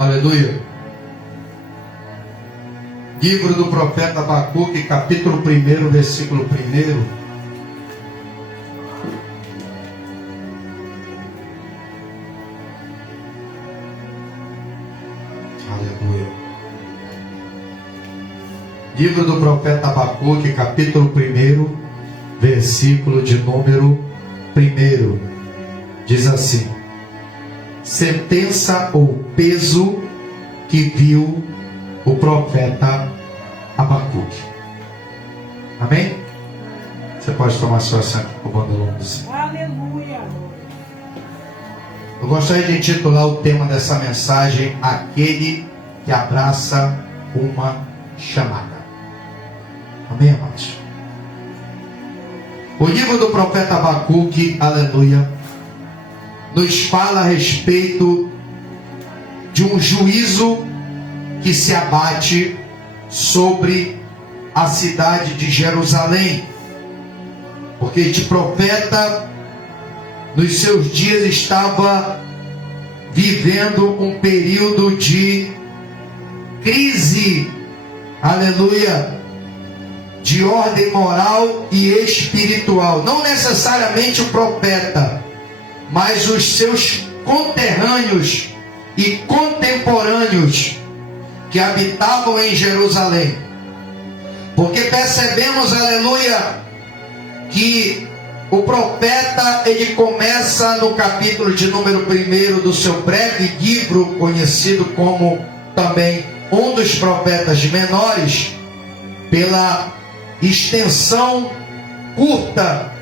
Aleluia. Livro do profeta Abacuque, capítulo 1, versículo 1. Aleluia. Livro do profeta Abacuque, capítulo 1, versículo de número 1. Diz assim: sentença ou peso que viu o profeta Abacuque. Amém? Você pode tomar sua assento por banda longa do Senhor. Aleluia. Eu gostaria de intitular o tema dessa mensagem: aquele que abraça uma chamada. Amém, amados? O livro do profeta Abacuque, aleluia, nos fala a respeito de um juízo que se abate sobre a cidade de Jerusalém, porque este profeta nos seus dias estava vivendo um período de crise, aleluia, de ordem moral e espiritual. Não necessariamente o profeta, mas os seus conterrâneos e contemporâneos que habitavam em Jerusalém. Porque percebemos, aleluia, que o profeta, ele começa no capítulo de número 1 do seu breve livro, conhecido como também um dos profetas menores, pela extensão curta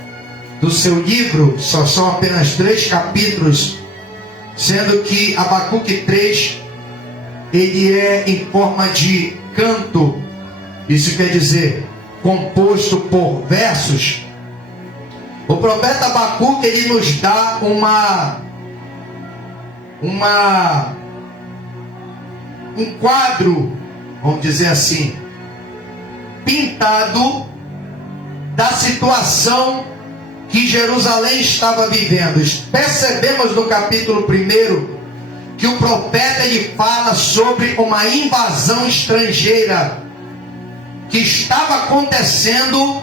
do seu livro. Só são apenas 3 capítulos, sendo que Abacuque 3, ele é em forma de canto. Isso quer dizer, composto por versos. O profeta Abacuque, ele nos dá um quadro, vamos dizer assim, pintado da situação que Jerusalém estava vivendo. Percebemos no capítulo 1 que o profeta, ele fala sobre uma invasão estrangeira que estava acontecendo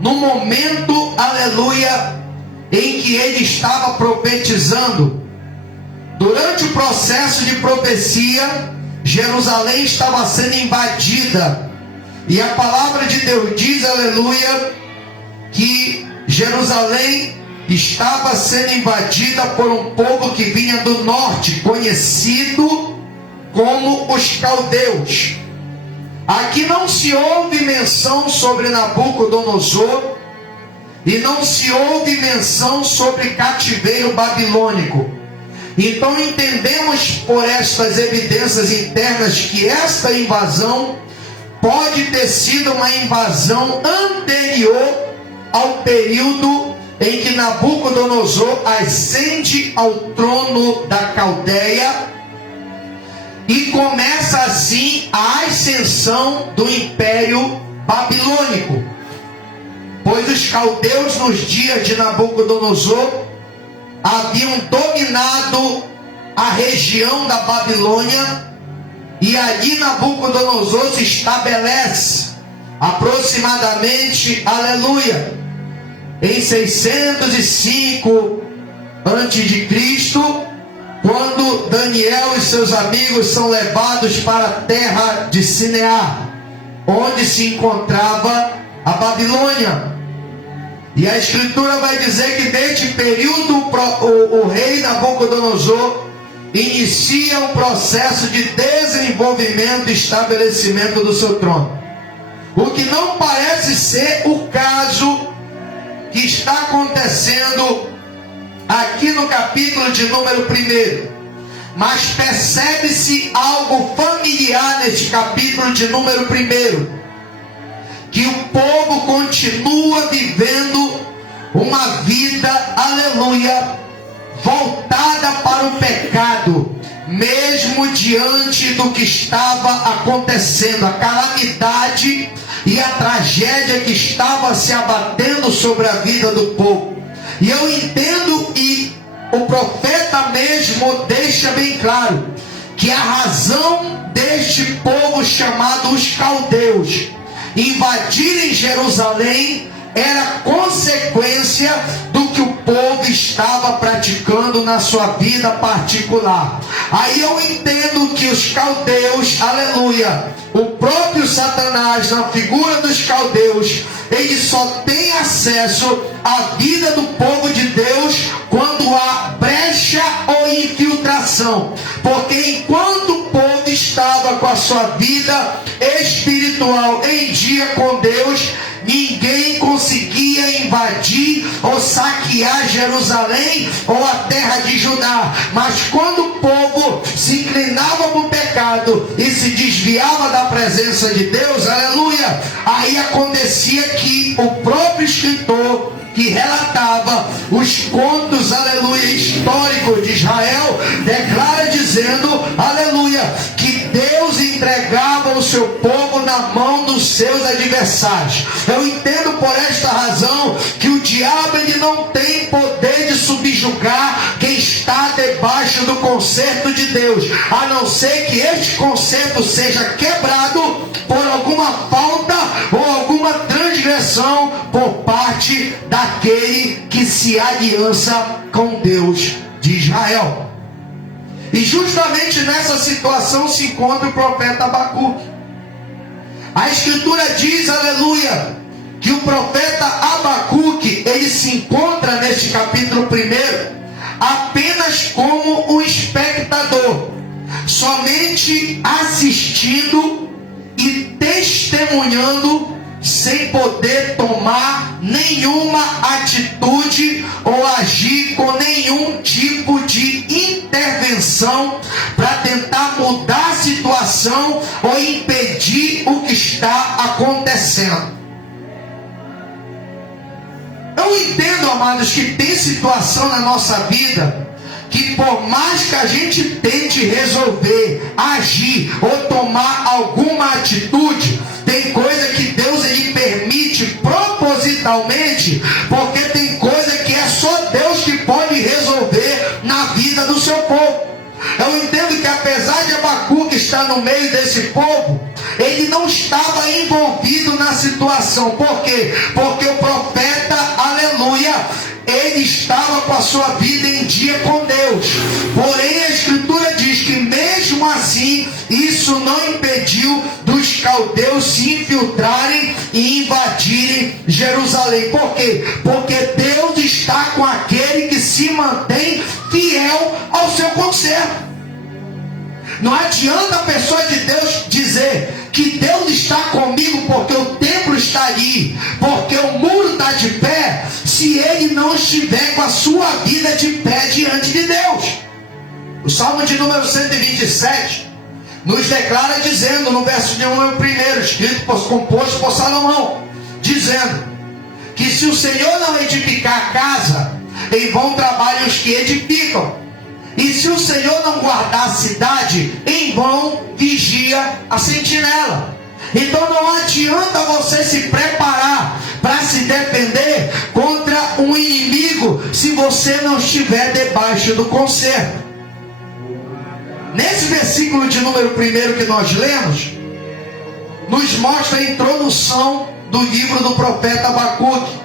no momento, aleluia, em que ele estava profetizando. Durante o processo de profecia, Jerusalém estava sendo invadida, e a palavra de Deus diz, aleluia, que Jerusalém estava sendo invadida por um povo que vinha do norte, conhecido como os caldeus. Aqui não se ouve menção sobre Nabucodonosor, e não se ouve menção sobre cativeiro babilônico. Então entendemos por estas evidências internas que esta invasão pode ter sido uma invasão anterior ao período em que Nabucodonosor ascende ao trono da Caldeia e começa assim a ascensão do Império Babilônico. Pois os caldeus, nos dias de Nabucodonosor, haviam dominado a região da Babilônia, e ali Nabucodonosor se estabelece aproximadamente, aleluia, em 605 a.C., quando Daniel e seus amigos são levados para a terra de Sinear, onde se encontrava a Babilônia. E a Escritura vai dizer que neste período o rei Nabucodonosor inicia um processo de desenvolvimento e estabelecimento do seu trono. O que não parece ser o caso que está acontecendo aqui no capítulo de número 1. Mas percebe-se algo familiar neste capítulo de número 1. Que o povo continua vivendo uma vida, aleluia, voltada para o pecado, mesmo diante do que estava acontecendo, a calamidade e a tragédia que estava se abatendo sobre a vida do povo. E eu entendo, e o profeta mesmo deixa bem claro, que a razão deste povo chamado os caldeus invadirem Jerusalém era consequência do que o povo estava praticando na sua vida particular. Aí eu entendo que os caldeus, aleluia, o próprio Satanás, na figura dos caldeus, ele só tem acesso à vida do povo de Deus quando há brecha ou infiltração. Porque enquanto o povo estava com a sua vida espiritual em dia com Deus, ninguém conseguia invadir ou saquear Jerusalém ou a terra de Judá. Mas quando o povo se inclinava para o pecado e se desviava da presença de Deus, aleluia, aí acontecia que o próprio escritor que relatava os contos, aleluia, históricos de Israel, declara dizendo, aleluia, que Deus entregava o seu povo na mão dos seus adversários. Eu entendo por esta razão que o diabo ele não tem poder de subjugar quem está debaixo do conserto de Deus, a não ser que este conserto seja quebrado por alguma falta ou alguma transgressão por parte daquele que se aliança com Deus de Israel. E justamente nessa situação se encontra o profeta Abacuque. A escritura diz, aleluia, que o profeta Abacuque, ele se encontra neste capítulo 1 apenas como um espectador, somente assistindo e testemunhando, sem poder tomar nenhuma atitude ou agir com nenhum tipo de intervenção para tentar mudar a situação ou impedir o que está acontecendo. Eu entendo, amados, que tem situação na nossa vida que por mais que a gente tente resolver, agir ou tomar alguma atitude, tem coisa que Deus ele permite propositalmente, porque tem coisa que é só Deus que pode resolver na vida do seu povo. Eu entendo que apesar de Abacuque estar no meio desse povo, ele não estava envolvido na situação. Por quê? Porque o profeta, aleluia, ele estava com a sua vida em dia com Deus. Porém a escritura diz que mesmo assim, isso não impediu dos caldeus se infiltrarem e invadirem Jerusalém. Por quê? Porque Deus está com aquele que se mantém fiel ao seu conserto. Não adianta a pessoa de Deus dizer que Deus está comigo porque o templo está ali, porque o muro está de pé, se ele não estiver com a sua vida de pé diante de Deus. O Salmo de número 127 nos declara dizendo, no verso de número 1, escrito, composto por Salomão, dizendo que se o Senhor não edificar a casa, em vão trabalham os que edificam. E se o Senhor não guardar a cidade, em vão vigia a sentinela. Então não adianta você se preparar para se defender contra um inimigo se você não estiver debaixo do conserto. Nesse versículo de número 1 que nós lemos, nos mostra a introdução do livro do profeta Abacuque,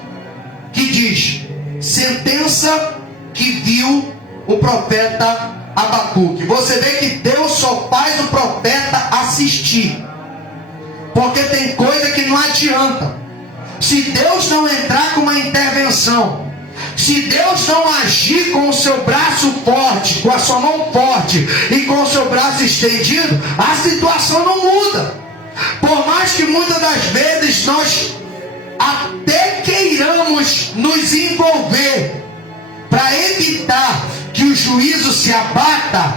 que diz: sentença que viu o profeta Abacuque. Você vê que Deus só faz o profeta assistir, porque tem coisa que não adianta. Se Deus não entrar com uma intervenção, se Deus não agir com o seu braço forte, com a sua mão forte e com o seu braço estendido, a situação não muda. Por mais que muitas das vezes nós até queiramos nos envolver para evitar que o juízo se abata,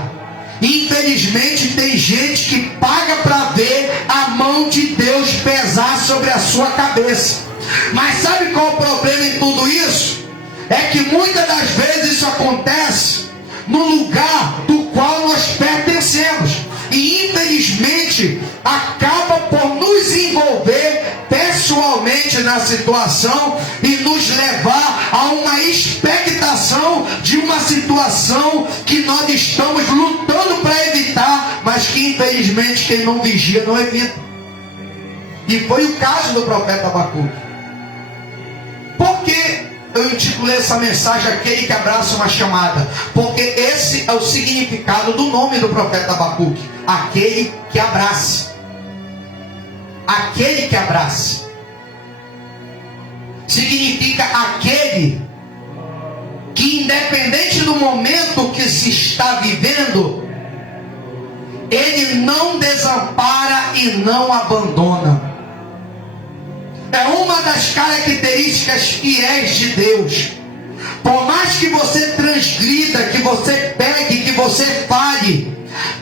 infelizmente tem gente que paga para ver a mão de Deus pesar sobre a sua cabeça. Mas sabe qual é o problema em tudo isso? É que muitas das vezes isso acontece no lugar do qual nós pertencemos, e infelizmente acaba por nos envolver pessoalmente na situação e nos levar a uma expectação de uma situação que nós estamos lutando para evitar, mas que infelizmente quem não vigia não evita. E foi o caso do profeta Abacuque. Por que eu intitulei essa mensagem Aquele que Abraça uma Chamada? Porque esse é o significado do nome do profeta Abacuque: aquele que abraça. Aquele que abraça significa aquele que, independente do momento que se está vivendo, ele não desampara e não abandona. É uma das características fiéis de Deus. Por mais que você transgrida, que você pegue, que você falhe,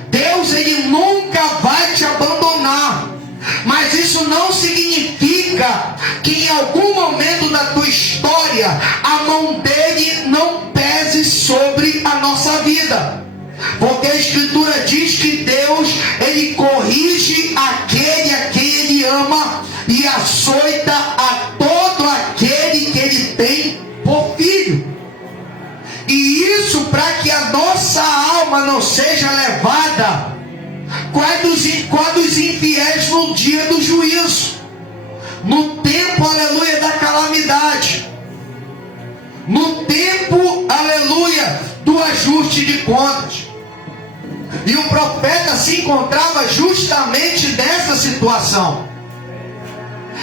Deus, ele nunca vai te abandonar. Mas isso não significa que em algum momento da tua história a mão dele não pese sobre a nossa vida. Porque a Escritura diz que Deus, ele corrige aquele a quem ele ama e açoita a todo aquele que ele tem por filho. E isso para que a nossa alma não seja levada quando os infiéis no dia do juízo, no tempo, aleluia, da calamidade, no tempo, aleluia, do ajuste de contas. E o profeta se encontrava justamente nessa situação,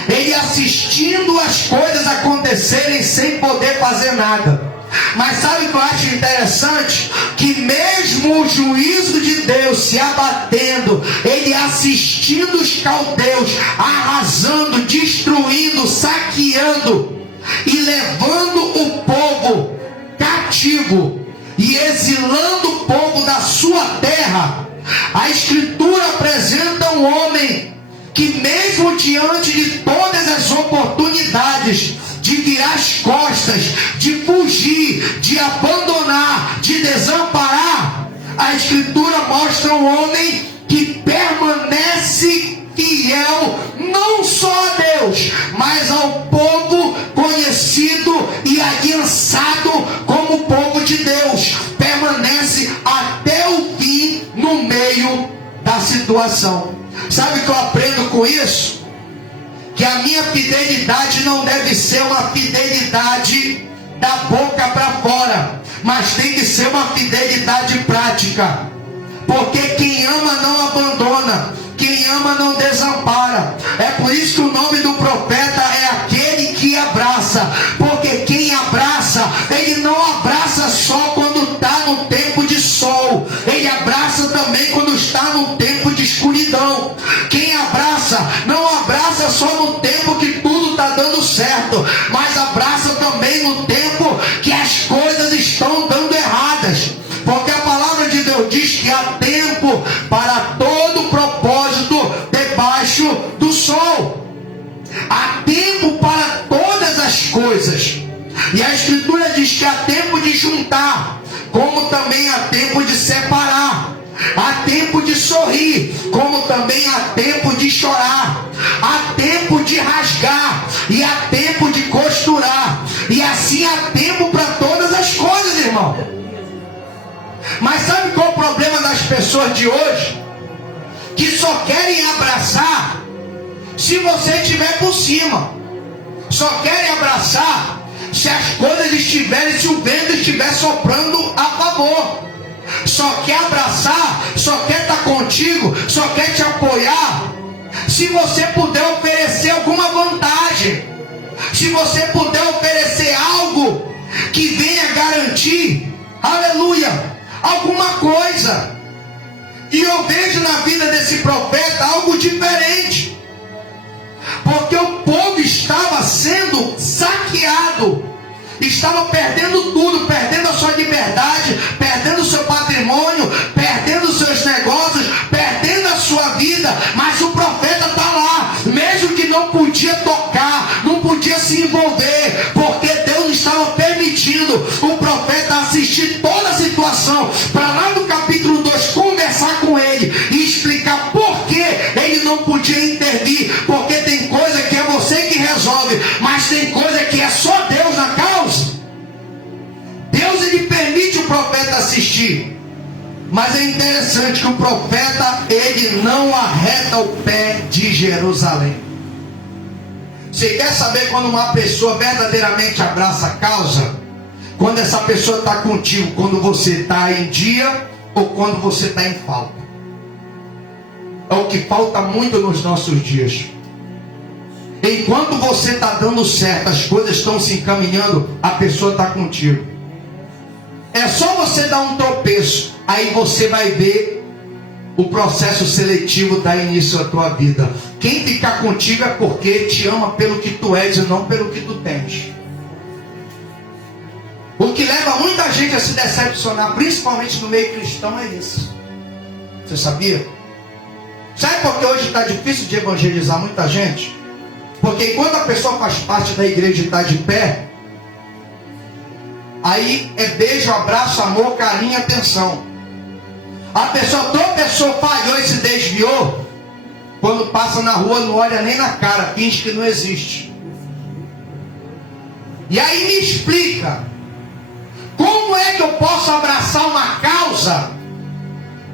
ele assistindo as coisas acontecerem sem poder fazer nada. Mas sabe o que eu acho interessante? Que mesmo o juízo de Deus se abatendo, ele assistindo os caldeus, arrasando, destruindo, saqueando e levando o povo cativo e exilando o povo da sua terra, a Escritura apresenta um homem que, mesmo diante de todas as oportunidades de virar as costas, de fugir, de abandonar, de desamparar, a Escritura mostra um homem que permanece fiel não só a Deus, mas ao povo conhecido e aliançado como povo de Deus. Permanece até o fim no meio da situação. Sabe o que eu aprendo com isso? Que a minha fidelidade não deve ser uma fidelidade da boca para fora, mas tem que ser uma fidelidade prática. Porque quem ama não abandona, quem ama não desampara. É por isso que o nome do profeta é aquele que abraça. Porque quem abraça, ele não abraça só quando está no tempo de sol, ele abraça também quando está no tempo de escuridão. Quem abraça, não abraça só no tempo que tudo está dando certo, mas abraça também no tempo que as coisas estão dando erradas. Porque a palavra de Deus diz que há tempo para todo propósito debaixo do sol. Há tempo para todas as coisas. E a Escritura diz que há tempo de juntar, como também há tempo de separar. Há tempo de sorrir, como também há tempo de chorar. Há tempo de rasgar e há tempo de costurar. E assim há tempo para todas as coisas, irmão. Mas sabe qual é o problema das pessoas de hoje? Que só querem abraçar se você estiver por cima. Só querem abraçar se as coisas estiverem, se o vento estiver soprando a favor. Só quer abraçar, só quer estar contigo, só quer te apoiar se você puder oferecer alguma vantagem, se você puder oferecer algo que venha garantir, aleluia, alguma coisa. E eu vejo na vida desse profeta algo diferente, porque o povo estava sendo saqueado, estava perdendo tudo, perdendo a sua liberdade, perdendo o seu patrimônio, perdendo os seus negócios, perdendo a sua vida. Mas o profeta está lá, mesmo que não podia tocar, não podia se envolver, porque Deus estava permitindo o profeta assistir toda a situação, para lá no capítulo 2 conversar com ele e explicar por que ele não podia intervir. Porque tem coisa que é você que resolve, mas tem coisa que é só Deus na causa. Deus, ele permite o profeta assistir. Mas é interessante que o profeta, ele não arreda o pé de Jerusalém. Você quer saber quando uma pessoa verdadeiramente abraça a causa? Quando essa pessoa está contigo, quando você está em dia ou quando você está em falta. É o que falta muito nos nossos dias. Enquanto você está dando certo, as coisas estão se encaminhando, a pessoa está contigo. É só você dar um tropeço, aí você vai ver o processo seletivo dar início à tua vida. Quem ficar contigo é porque te ama pelo que tu és e não pelo que tu tens. O que leva muita gente a se decepcionar, principalmente no meio cristão, é isso. Você sabia? Sabe por que hoje está difícil de evangelizar muita gente? Porque enquanto a pessoa faz parte da igreja e está de pé, aí é beijo, abraço, amor, carinho e atenção. A pessoa tropeçou, falhou e se desviou. Quando passa na rua não olha nem na cara, finge que não existe. E aí me explica, como é que eu posso abraçar uma causa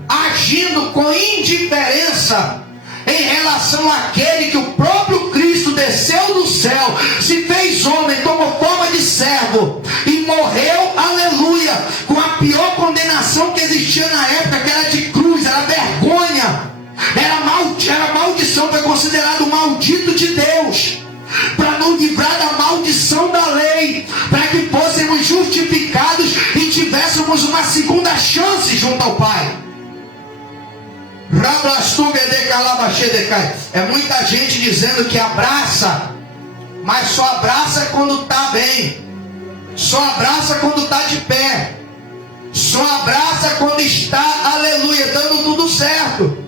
agindo com indiferença em relação àquele que o próprio Cristo desceu do céu, se fez homem, tomou forma de servo e morreu, aleluia, com a pior condenação que existia na época, que era de cruz, era vergonha, era maldição, foi considerado maldito de Deus, para nos livrar da maldição da lei, para que fôssemos justificados e tivéssemos uma segunda chance junto ao Pai. É muita gente dizendo que abraça, mas só abraça quando está bem, só abraça quando está de pé, só abraça quando está, aleluia, dando tudo certo.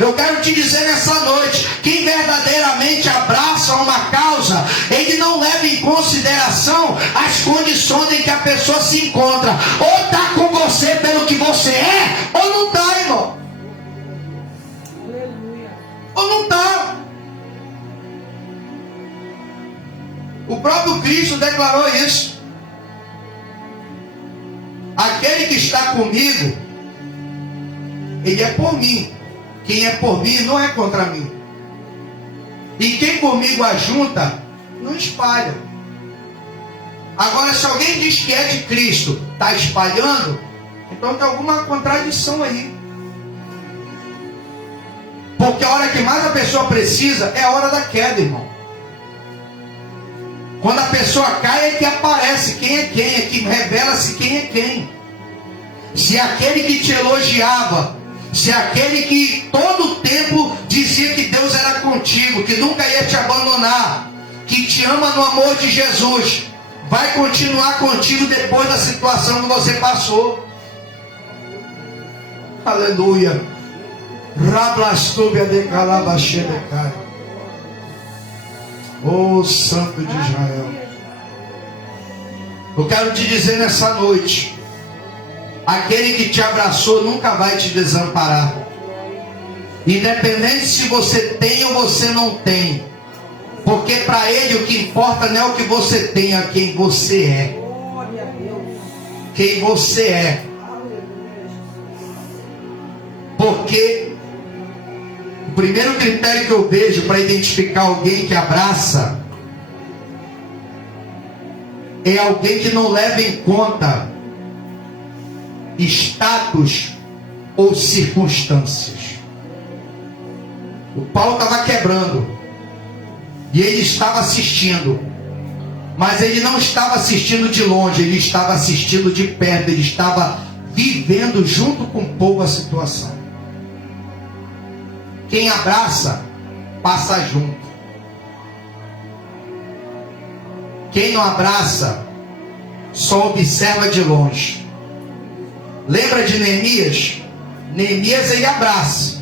Eu quero te dizer nessa noite, quem verdadeiramente abraça uma causa, ele não leva em consideração as condições em que a pessoa se encontra. Ou está com você pelo que você é, ou não está, irmão. Ou não está. O próprio Cristo declarou isso. Aquele que está comigo, ele é por mim. Quem é por mim não é contra mim. E quem comigo ajunta, não espalha. Agora, se alguém diz que é de Cristo, está espalhando, então tem alguma contradição aí. Porque a hora que mais a pessoa precisa é a hora da queda, irmão. Quando a pessoa cai é que aparece quem é quem, é que revela-se quem é quem. Se aquele que te elogiava, se aquele que todo o tempo dizia que Deus era contigo, que nunca ia te abandonar, que te ama no amor de Jesus, vai continuar contigo depois da situação que você passou. Aleluia. Oh, Santo de Israel. Eu quero te dizer nessa noite, aquele que te abraçou nunca vai te desamparar. Independente se você tem ou você não tem. Porque para ele o que importa não é o que você tem, é quem você é. Quem você é. Porque o primeiro critério que eu vejo para identificar alguém que abraça é alguém que não leva em conta status ou circunstâncias. O pau estava quebrando e ele estava assistindo, mas ele não estava assistindo de longe, ele estava assistindo de perto, ele estava vivendo junto com o povo a situação. Quem abraça, passa junto. Quem não abraça, só observa de longe. Lembra de Neemias? Neemias ele abraça,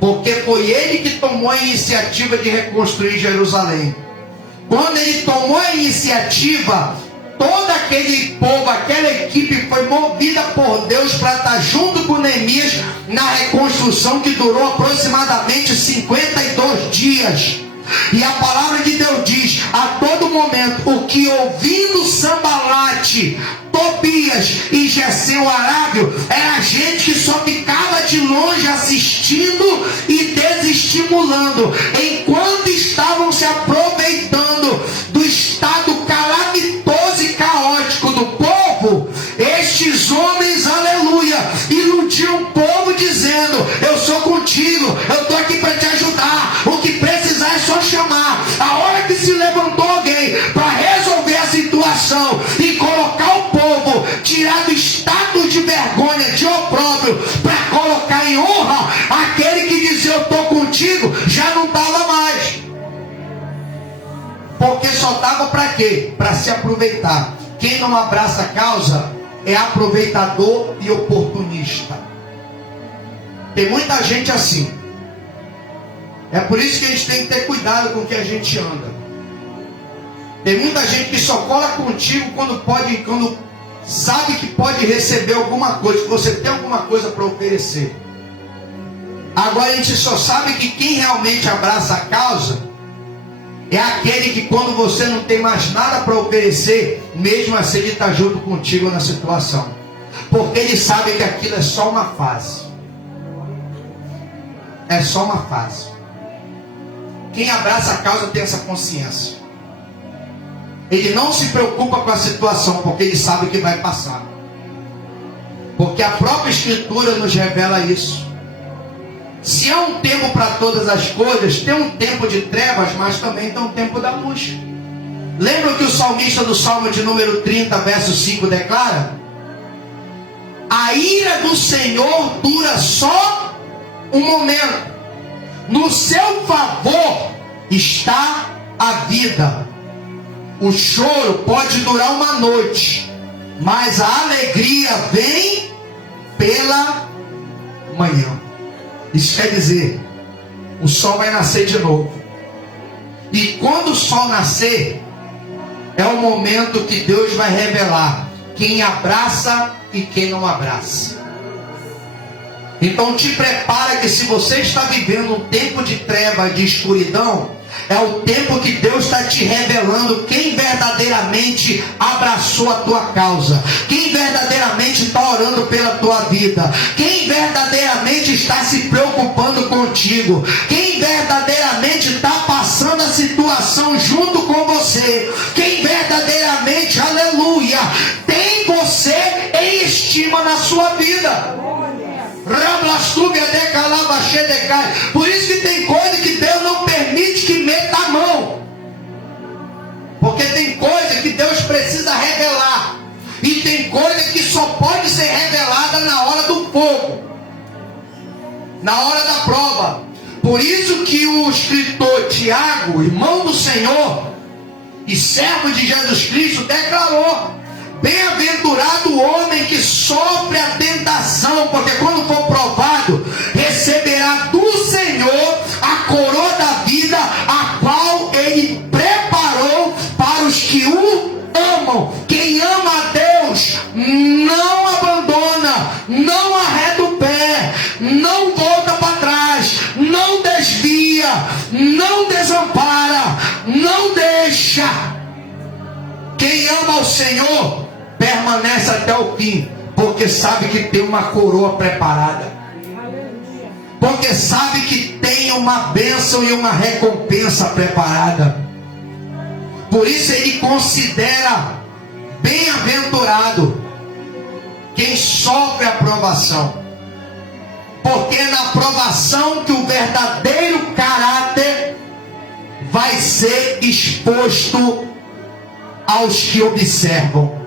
porque foi ele que tomou a iniciativa de reconstruir Jerusalém. Quando ele tomou a iniciativa, todo aquele povo, aquela equipe foi movida por Deus para estar junto com Neemias na reconstrução que durou aproximadamente 52 dias. E a palavra de Deus diz, a todo momento, o que ouvindo Sambalate, Tobias e Gesem o Arábio, era gente assistindo e desestimulando, enquanto estavam se aproveitando do estado calamitoso e caótico do povo, estes homens, aleluia, iludiam o povo dizendo: eu sou contigo, eu estou aqui para te ajudar, o que precisar é só chamar. A hora que se levantou alguém para resolver a situação e colocar o povo, tirar do estado de vergonha, de opróbrio, para colocar em honra aquele que dizia: eu estou contigo, já não estava mais. Porque só estava para quê? Para se aproveitar. Quem não abraça a causa é aproveitador e oportunista. Tem muita gente assim. É por isso que a gente tem que ter cuidado com o que a gente anda. Tem muita gente que só cola contigo quando sabe que pode receber alguma coisa, que você tem alguma coisa para oferecer. Agora a gente só sabe que quem realmente abraça a causa é aquele que, quando você não tem mais nada para oferecer, mesmo assim ele está junto contigo na situação, porque ele sabe que aquilo é só uma fase. É só uma fase. Quem abraça a causa tem essa consciência. Ele não se preocupa com a situação, porque ele sabe que vai passar. Porque a própria Escritura nos revela isso. Se há um tempo para todas as coisas, tem um tempo de trevas, mas também tem um tempo da luz. Lembra que o salmista do Salmo de número 30, verso 5 declara: a ira do Senhor dura só um momento, no seu favor está a vida. O choro pode durar uma noite, mas a alegria vem pela manhã. Isso quer dizer, o sol vai nascer de novo. E quando o sol nascer, é o momento que Deus vai revelar quem abraça e quem não abraça. Então te prepara, que se você está vivendo um tempo de treva, de escuridão, é o tempo que Deus está te revelando quem verdadeiramente abraçou a tua causa, quem verdadeiramente está orando pela tua vida, quem verdadeiramente está se preocupando contigo, quem verdadeiramente está passando a situação junto com você, quem verdadeiramente, aleluia, tem você em estima na sua vida. Por isso que tem coisa que Deus não permite que meta a mão, porque tem coisa que Deus precisa revelar, e tem coisa que só pode ser revelada na hora do fogo, na hora da prova. Por isso que o escritor Tiago, irmão do Senhor e servo de Jesus Cristo, declarou: bem-aventurado o homem que sofre a tentação, porque quando for provado, receberá do Senhor a coroa da vida, a qual Ele preparou para os que o amam. Quem ama a Deus não abandona, não arreda o pé, não volta para trás, não desvia, não desampara, não deixa. Quem ama ao Senhor permanece até o fim, porque sabe que tem uma coroa preparada, porque sabe que tem uma bênção e uma recompensa preparada. Por isso ele considera bem-aventurado quem sofre a provação, porque é na provação que o verdadeiro caráter vai ser exposto aos que observam.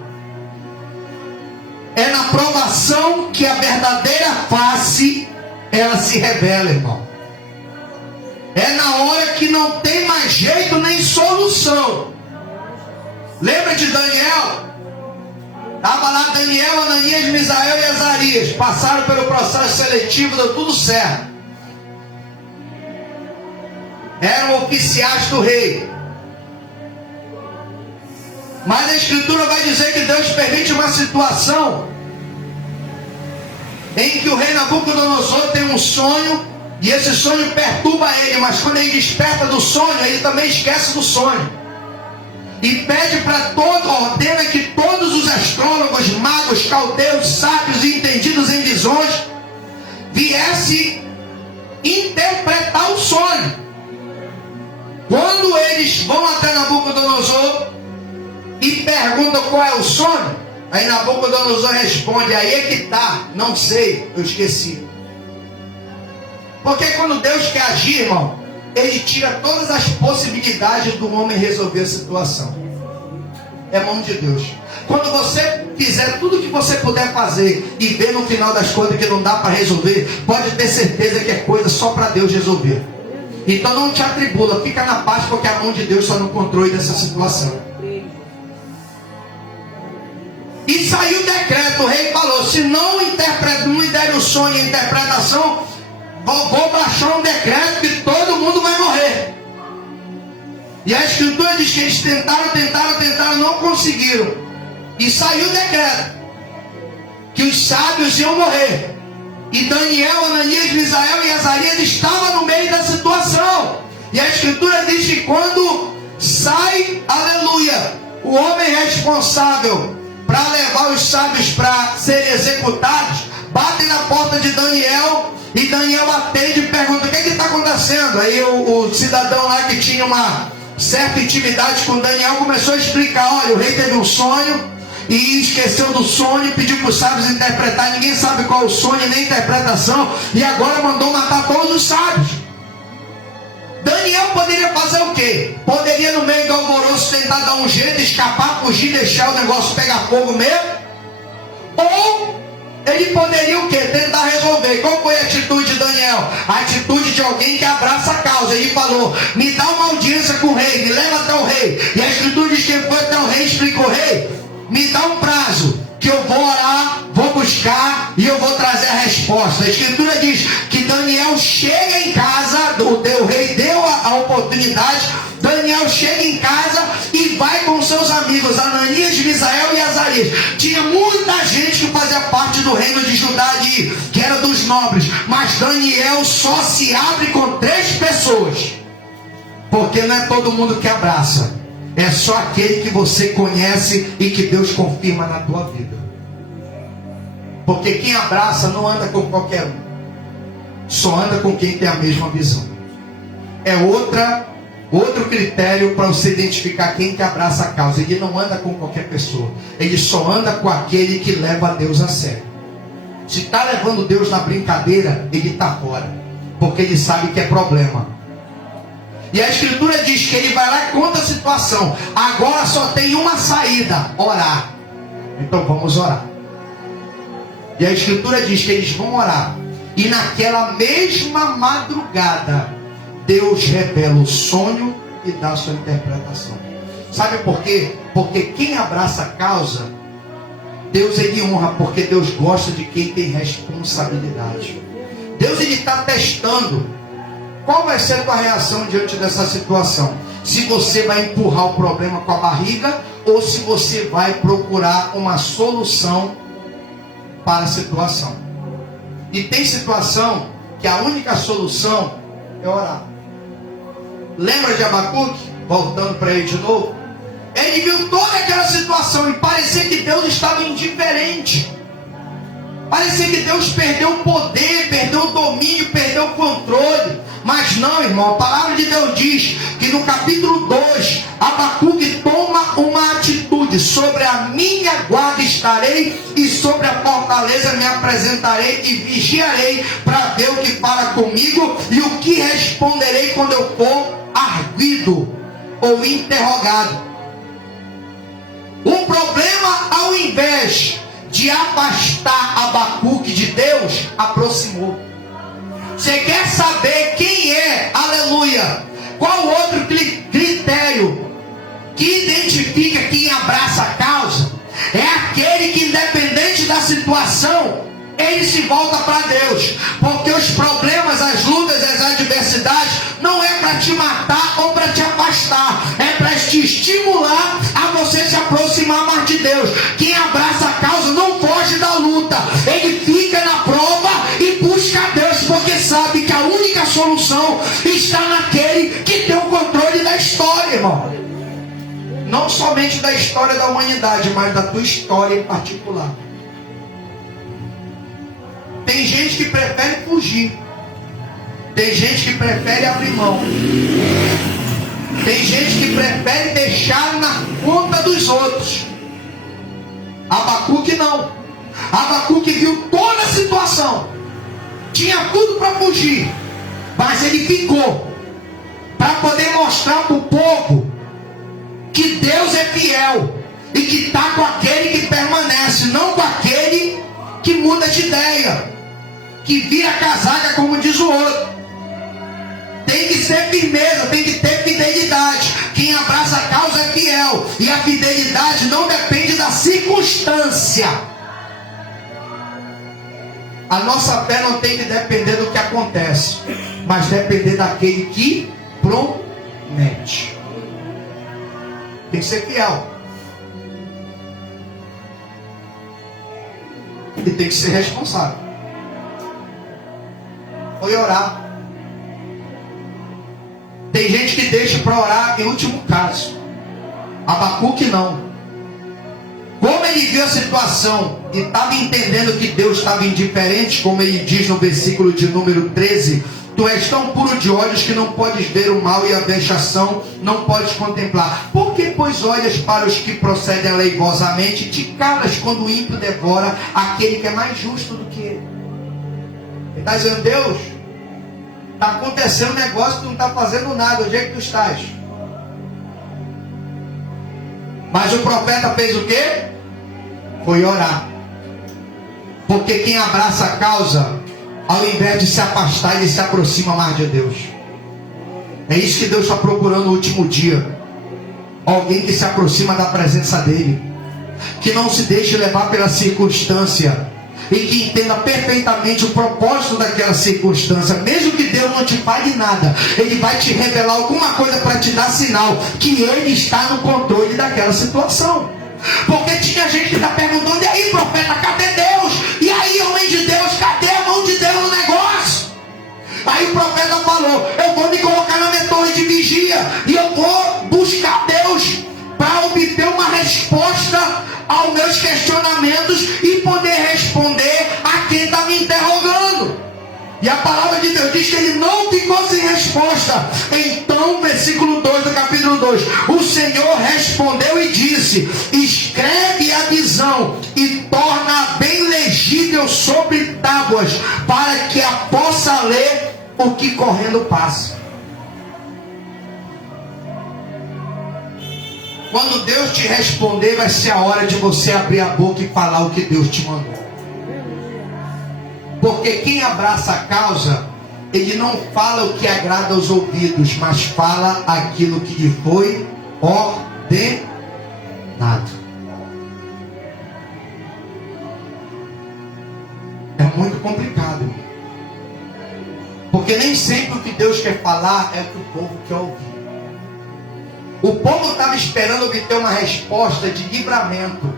É na provação que a verdadeira face ela se revela, irmão. É na hora que não tem mais jeito nem solução. Lembra de Daniel? Estava lá Daniel, Ananias, Misael e Azarias. Passaram pelo processo seletivo, deu tudo certo. Eram oficiais do rei. Mas a Escritura vai dizer que Deus permite uma situação em que o rei Nabucodonosor tem um sonho, e esse sonho perturba ele, mas quando ele desperta do sonho, ele também esquece do sonho. E pede para ordena que todos os astrólogos, magos, caldeus, sábios e entendidos em visões viessem interpretar o sonho. Quando eles vão até Nabucodonosor e perguntam qual é o sonho, aí Nabucodonosor responde: aí é que está, não sei, eu esqueci. Porque quando Deus quer agir, irmão, Ele tira todas as possibilidades do homem resolver a situação. É mão de Deus. Quando você fizer tudo o que você puder fazer e ver no final das contas que não dá para resolver, pode ter certeza que é coisa só para Deus resolver. Então não te atribula, fica na paz, porque a mão de Deus está no controle dessa situação. E saiu o decreto, o rei falou: se não me der o sonho e a interpretação, vou baixar um decreto que todo mundo vai morrer. E a escritura diz que eles tentaram, não conseguiram. E saiu o decreto que os sábios iam morrer. E Daniel, Ananias, Misael e Azarias estavam no meio da situação. E a escritura diz que quando sai, aleluia, o homem responsável para levar os sábios para serem executados, bate na porta de Daniel. E Daniel atende e pergunta: o que está acontecendo? Aí o cidadão lá que tinha uma certa intimidade com Daniel começou a explicar: olha, o rei teve um sonho e esqueceu do sonho, pediu para os sábios interpretar. Ninguém sabe qual é o sonho nem a interpretação, e agora mandou matar todos os sábios. Daniel poderia fazer o quê? Poderia, no meio do alvoroço, tentar dar um jeito, escapar, fugir, deixar o negócio pegar fogo mesmo. Ou ele poderia o quê? Tentar resolver. Qual foi a atitude de Daniel? A atitude de alguém que abraça a causa. Ele falou: me dá uma audiência com o rei, me leva até o rei. E a escritura diz que ele foi até o rei e explicou: rei, me dá um prazo, que eu vou orar, vou buscar e eu vou trazer a resposta. A escritura diz que Daniel chega em casa, o rei deu a oportunidade. Daniel chega em casa e vai com seus amigos Ananias, Misael e Azarias. Tinha muita gente que fazia parte do reino de Judá, que era dos nobres, mas Daniel só se abre com 3 pessoas, porque não é todo mundo que abraça, é só aquele que você conhece e que Deus confirma na tua vida. Porque quem abraça não anda com qualquer um, só anda com quem tem a mesma visão. É outro critério para você identificar quem que abraça a causa. Ele não anda com qualquer pessoa, ele só anda com aquele que leva a Deus a sério. Se está levando Deus na brincadeira, ele está fora, porque ele sabe que é problema. E a escritura diz que ele vai lá e conta a situação. Agora só tem uma saída: orar. Então vamos orar. E a escritura diz que eles vão orar, e naquela mesma madrugada Deus revela o sonho e dá a sua interpretação. Sabe por quê? Porque quem abraça a causa, Deus ele honra, porque Deus gosta de quem tem responsabilidade. Deus ele está testando qual vai ser a tua reação diante dessa situação. Se você vai empurrar o problema com a barriga, ou se você vai procurar uma solução para a situação. E tem situação que a única solução é orar. Lembra de Abacuque? Voltando para ele de novo. Ele viu toda aquela situação e parecia que Deus estava indiferente. Parecia que Deus perdeu o poder, perdeu o domínio, perdeu o controle. Mas não, irmão, a palavra de Deus diz que no capítulo 2, Abacuque toma uma atitude: sobre a minha guarda estarei e sobre a fortaleza me apresentarei e vigiarei para ver o que fala comigo e o que responderei quando eu for arguido ou interrogado. O problema, ao invés de afastar Abacuque de Deus, aproximou. Você quer saber quem é, aleluia, qual outro critério que identifica quem abraça a causa? É aquele que, independente da situação, ele se volta para Deus. Porque os problemas, as lutas, as adversidades não é para te matar ou para te afastar, é para te estimular a você se aproximar mais de Deus. Quem abraça a causa não foge da luta, ele fica na prova e busca a Deus, porque sabe que a única solução está naquele que tem o controle da história, irmão. Não somente da história da humanidade, mas da tua história em particular. Tem gente que prefere fugir. Tem gente que prefere abrir mão. Tem gente que prefere deixar na conta dos outros. Abacuque não. Abacuque viu toda a situação. Tinha tudo para fugir. Mas ele ficou. Para poder mostrar para o povo que Deus é fiel. E que está com aquele que permanece. Não com aquele que muda de ideia. Que vira casaca como diz o outro. Tem que ser firmeza, tem que ter fidelidade. Quem abraça a causa é fiel. E a fidelidade não depende da circunstância. A nossa fé não tem que depender do que acontece, mas depender daquele que promete. Tem que ser fiel. E tem que ser responsável. Foi orar. Tem gente que deixa para orar em último caso. Abacuque não. Como ele viu a situação e estava entendendo que Deus estava indiferente, como ele diz no versículo de número 13: tu és tão puro de olhos que não podes ver o mal e a vexação não podes contemplar. Por que, pois, olhas para os que procedem aleivosamente e te calas quando o ímpio devora aquele que é mais justo do que ele? Ele está dizendo: Deus, está acontecendo um negócio, tu não está fazendo nada. Onde é que tu estás? Mas o profeta fez o quê? Foi orar. Porque quem abraça a causa, ao invés de se afastar, ele se aproxima mais de Deus. É isso que Deus está procurando no último dia. Alguém que se aproxima da presença dele, que não se deixe levar pela circunstância, e que entenda perfeitamente o propósito daquela circunstância. Mesmo que Deus não te fale nada, Ele vai te revelar alguma coisa para te dar sinal que Ele está no controle daquela situação. Porque tinha gente que está perguntando: e aí, profeta, cadê Deus? E aí, homem de Deus, cadê a mão de Deus no negócio? Aí o profeta falou: eu vou me colocar na minha torre de vigia e eu vou buscar Deus para obter uma resposta aos meus questionamentos e poder responder a quem está me interrogando. E a palavra de Deus diz que ele não ficou sem resposta. Então, versículo 2 do capítulo 2: o Senhor respondeu e disse: escreve a visão e torna bem legível sobre tábuas, para que a possa ler o que correndo passa. Quando Deus te responder, vai ser a hora de você abrir a boca e falar o que Deus te mandou. Porque quem abraça a causa, ele não fala o que agrada aos ouvidos, mas fala aquilo que lhe foi ordenado. É muito complicado, irmão. Porque nem sempre o que Deus quer falar é o que o povo quer ouvir. O povo estava esperando obter uma resposta de livramento.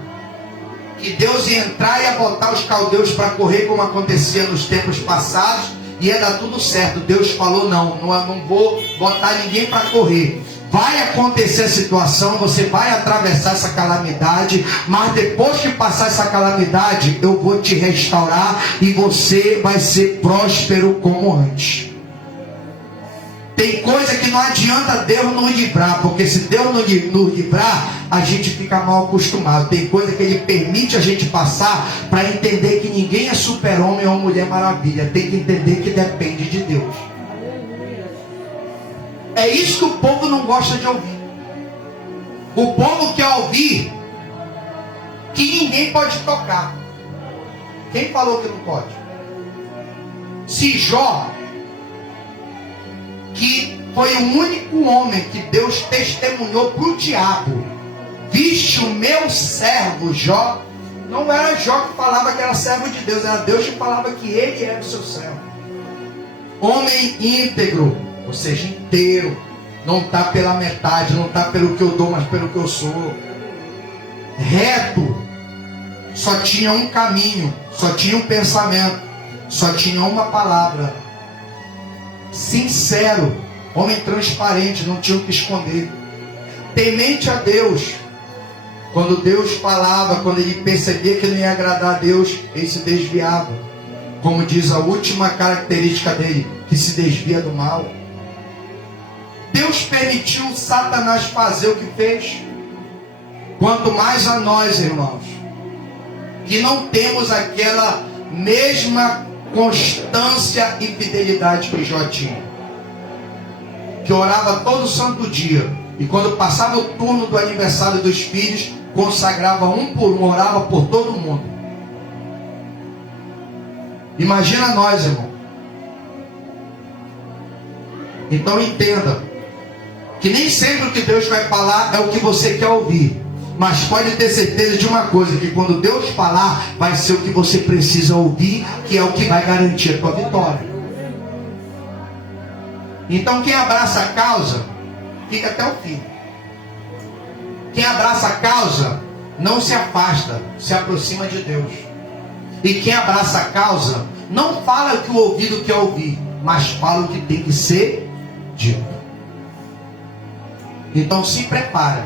Que Deus ia entrar e ia botar os caldeus para correr, como acontecia nos tempos passados, e ia dar tudo certo. Deus falou: não vou botar ninguém para correr. Vai acontecer a situação, você vai atravessar essa calamidade, mas depois que passar essa calamidade, eu vou te restaurar e você vai ser próspero como antes. Tem coisa que não adianta Deus nos livrar, porque se Deus nos livrar, a gente fica mal acostumado. Tem coisa que Ele permite a gente passar para entender que ninguém é super-homem ou mulher maravilha. Tem que entender que depende de Deus. É isso que o povo não gosta de ouvir. O povo quer ouvir que ninguém pode tocar. Quem falou que não pode? Se Jó, que foi o único homem que Deus testemunhou para o diabo: viste o meu servo Jó. Não era Jó que falava que era servo de Deus, era Deus que falava que ele era o seu servo. Homem íntegro, ou seja, inteiro. Não está pela metade, não está pelo que eu dou, mas pelo que eu sou. Reto. Só tinha um caminho, só tinha um pensamento, só tinha uma palavra. Sincero, homem transparente, não tinha o que esconder. Temente a Deus. Quando Deus falava, quando ele percebia que não ia agradar a Deus, ele se desviava. Como diz a última característica dele: que se desvia do mal. Deus permitiu Satanás fazer o que fez. Quanto mais a nós, irmãos, que não temos aquela mesma constância e fidelidade que Jó tinha, que orava todo santo dia, e quando passava o turno do aniversário dos filhos, consagrava um por um, orava por todo mundo. Imagina nós, irmão. Então entenda que nem sempre o que Deus vai falar é o que você quer ouvir, mas pode ter certeza de uma coisa, que quando Deus falar, vai ser o que você precisa ouvir, que é o que vai garantir a tua vitória. Então quem abraça a causa, fica até o fim. Quem abraça a causa, não se afasta, se aproxima de Deus. E quem abraça a causa, não fala o que o ouvido quer ouvir, mas fala o que tem que ser dito. Então se prepara.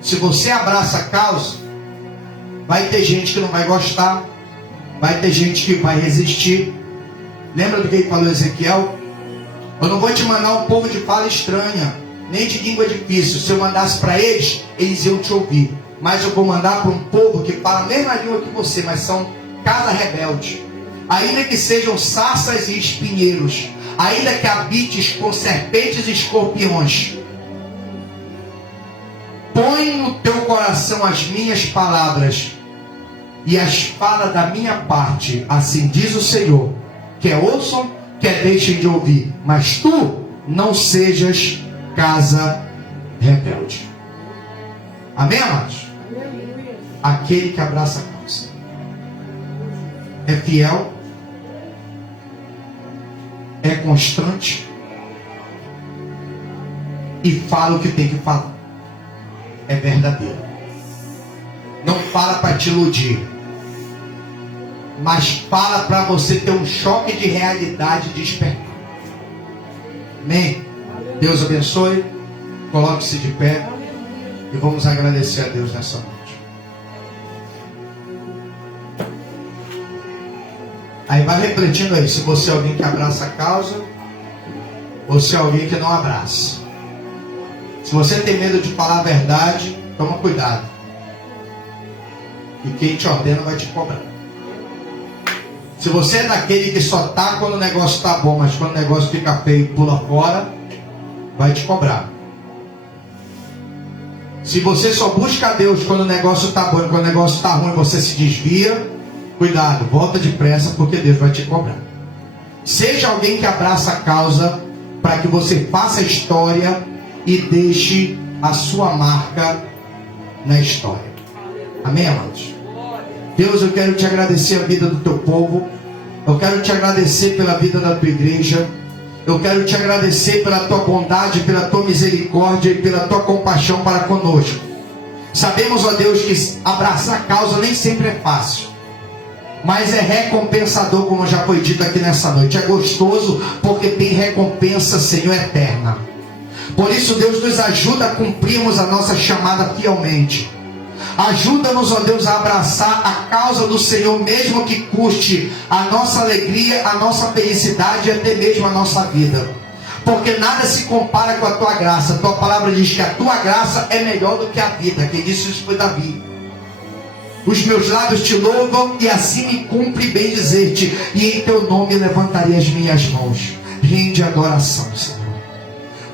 Se você abraça a causa, vai ter gente que não vai gostar, vai ter gente que vai resistir. Lembra do que ele falou Ezequiel? Eu não vou te mandar um povo de fala estranha, nem de língua difícil. Se eu mandasse para eles, eles iam te ouvir. Mas eu vou mandar para um povo que fala a mesma língua que você, mas são casa rebelde. Ainda que sejam sarças e espinheiros, ainda que habites com serpentes e escorpiões, põe no teu coração as minhas palavras e as fala da minha parte, assim diz o Senhor. Quer ouçam, quer deixem de ouvir, mas tu não sejas casa rebelde. Amém, amados? Aquele que abraça a causa é fiel, é constante e fala o que tem que falar. É verdadeiro. Não fala para te iludir, mas fala para você ter um choque de realidade despertar. Amém? Deus abençoe. Coloque-se de pé e vamos agradecer a Deus nessa noite. Aí vai refletindo aí, se você é alguém que abraça a causa ou se é alguém que não abraça. Se você tem medo de falar a verdade, toma cuidado, e quem te ordena vai te cobrar. Se você é daquele que só tá quando o negócio está bom, mas quando o negócio fica feio e pula fora, vai te cobrar. Se você só busca a Deus quando o negócio está bom e quando o negócio está ruim você se desvia, cuidado, volta depressa, porque Deus vai te cobrar. Seja alguém que abraça a causa, para que você faça a história e deixe a sua marca na história. Amém, amados? Deus, eu quero te agradecer a vida do teu povo. Eu quero te agradecer pela vida da tua igreja. Eu quero te agradecer pela tua bondade, pela tua misericórdia e pela tua compaixão para conosco. Sabemos, ó Deus, que abraçar a causa nem sempre é fácil, mas é recompensador, como já foi dito aqui nessa noite. É gostoso porque tem recompensa, Senhor, eterna. Por isso, Deus, nos ajuda a cumprirmos a nossa chamada fielmente. Ajuda-nos, ó Deus, a abraçar a causa do Senhor, mesmo que custe a nossa alegria, a nossa felicidade e até mesmo a nossa vida. Porque nada se compara com a tua graça. A tua palavra diz que a tua graça é melhor do que a vida. Quem disse isso foi Davi. Os meus lábios te louvam e assim me cumpre bem dizer-te, e em teu nome levantarei as minhas mãos. Rende adoração, Senhor.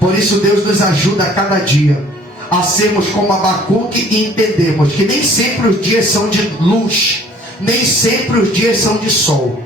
Por isso, Deus, nos ajuda a cada dia a sermos como Abacuque e entendemos que nem sempre os dias são de luz, nem sempre os dias são de sol.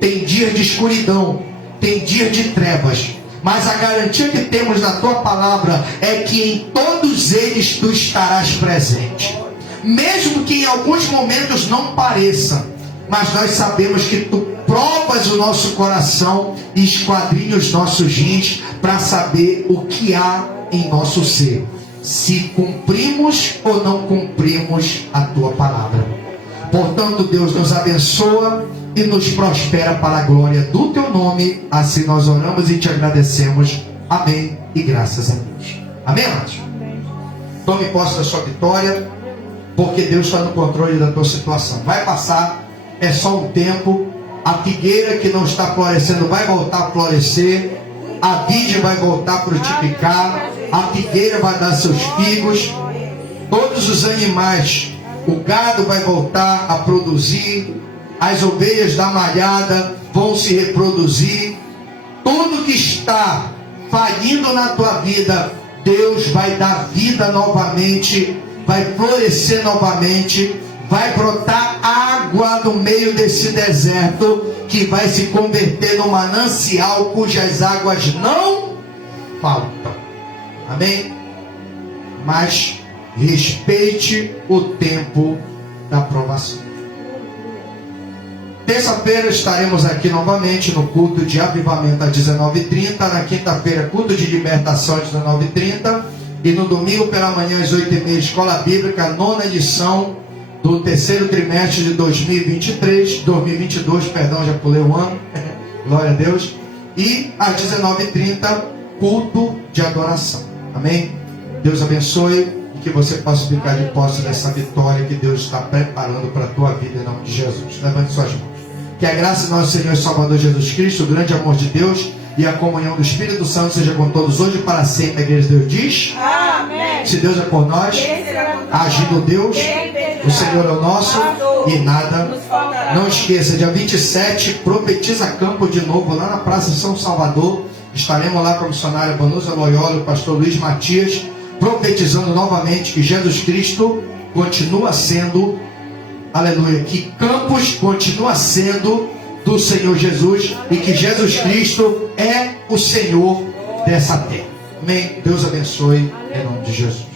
Tem dias de escuridão, tem dias de trevas, mas a garantia que temos na tua palavra é que em todos eles tu estarás presente. Mesmo que em alguns momentos não pareça, mas nós sabemos que tu provas o nosso coração e esquadrinha os nossos rins para saber o que há em nosso ser, se cumprimos ou não cumprimos a tua palavra. Portanto, Deus, nos abençoa e nos prospera para a glória do teu nome. Assim nós oramos e te agradecemos. Amém e graças a Deus. Amém, amados? Tome posse da sua vitória, porque Deus está no controle da tua situação. Vai passar, é só um tempo. A figueira que não está florescendo vai voltar a florescer. A vide vai voltar a frutificar. A figueira vai dar seus figos. Todos os animais, o gado vai voltar a produzir. As ovelhas da malhada vão se reproduzir. Tudo que está falindo na tua vida, Deus vai dar vida novamente, vai florescer novamente, vai brotar água no meio desse deserto, que vai se converter num manancial cujas águas não faltam. Amém? Mas respeite o tempo da provação. Terça-feira estaremos aqui novamente no culto de avivamento às 19h30. Na quinta-feira, culto de libertação às 19h30. E no domingo pela manhã às 8h30, Escola Bíblica, 9ª edição do terceiro trimestre de 2022, perdão, já pulei o ano. Glória a Deus. E às 19h30, culto de adoração. Amém? Deus abençoe e que você possa ficar de posse dessa vitória que Deus está preparando para a tua vida em nome de Jesus. Levante suas mãos. Que a graça do nosso Senhor e Salvador Jesus Cristo, o grande amor de Deus e a comunhão do Espírito Santo seja com todos hoje e para sempre. A igreja de Deus diz: amém. Se Deus é por nós, agindo Deus, o Senhor é o nosso e nada. Não esqueça, dia 27, Profetiza Campo de novo, lá na Praça São Salvador. Estaremos lá com a missionária Vanusa Loyola e o pastor Luiz Matias, profetizando novamente que Jesus Cristo continua sendo, aleluia, que Campos continua sendo do Senhor Jesus e que Jesus Cristo é o Senhor dessa terra. Amém? Deus abençoe em nome de Jesus.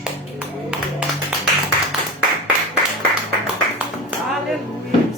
Aleluia.